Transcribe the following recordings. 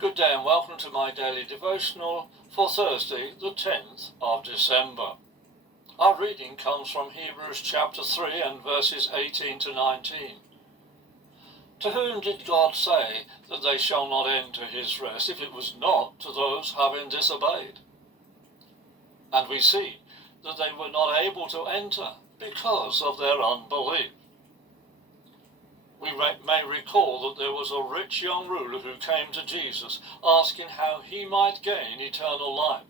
Good day and welcome to my daily devotional for Thursday, the 10th of December. Our reading comes from Hebrews chapter 3 and verses 18 to 19. To whom did God say that they shall not enter his rest, if it was not to those having disobeyed? And we see that they were not able to enter because of their unbelief. We may recall that there was a rich young ruler who came to Jesus asking how he might gain eternal life.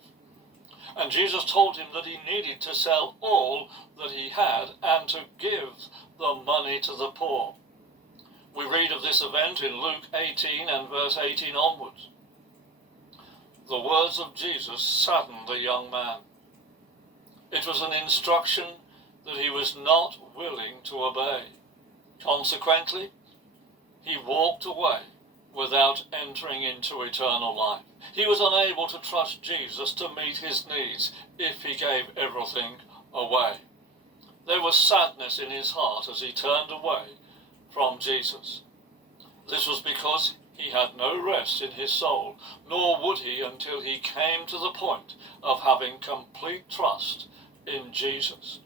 And Jesus told him that he needed to sell all that he had and to give the money to the poor. We read of this event in Luke 18 and verse 18 onwards. The words of Jesus saddened the young man. It was an instruction that he was not willing to obey. Consequently, he walked away without entering into eternal life. He was unable to trust Jesus to meet his needs if he gave everything away. There was sadness in his heart as he turned away from Jesus. This was because he had no rest in his soul, nor would he until he came to the point of having complete trust in Jesus.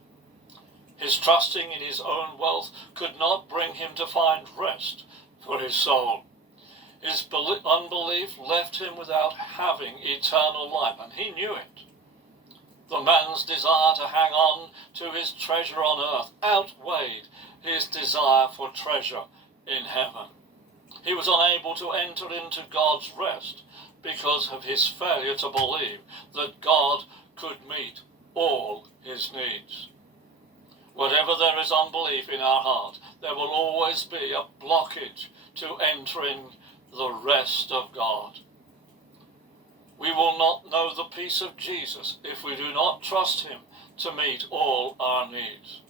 His trusting in his own wealth could not bring him to find rest for his soul. His unbelief left him without having eternal life, and he knew it. The man's desire to hang on to his treasure on earth outweighed his desire for treasure in heaven. He was unable to enter into God's rest because of his failure to believe that God could meet all his needs. Whatever there is unbelief in our heart, there will always be a blockage to entering the rest of God. We will not know the peace of Jesus if we do not trust him to meet all our needs.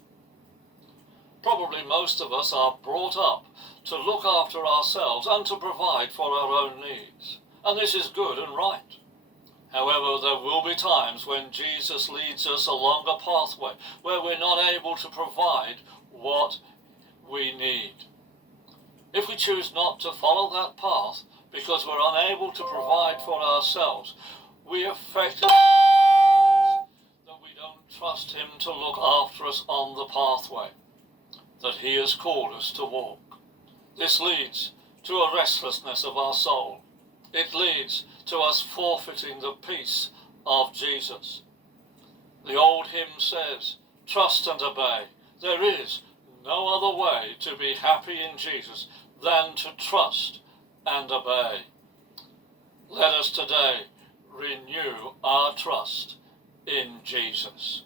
Probably most of us are brought up to look after ourselves and to provide for our own needs, and this is good and right. However, there will be times when Jesus leads us along a pathway where we're not able to provide what we need. If we choose not to follow that path because we're unable to provide for ourselves, we effectively that we don't trust him to look after us on the pathway that he has called us to walk. This leads to a restlessness of our soul. It leads to us forfeiting the peace of Jesus. The old hymn says, "Trust and obey. There is no other way to be happy in Jesus than to trust and obey." Let us today renew our trust in Jesus.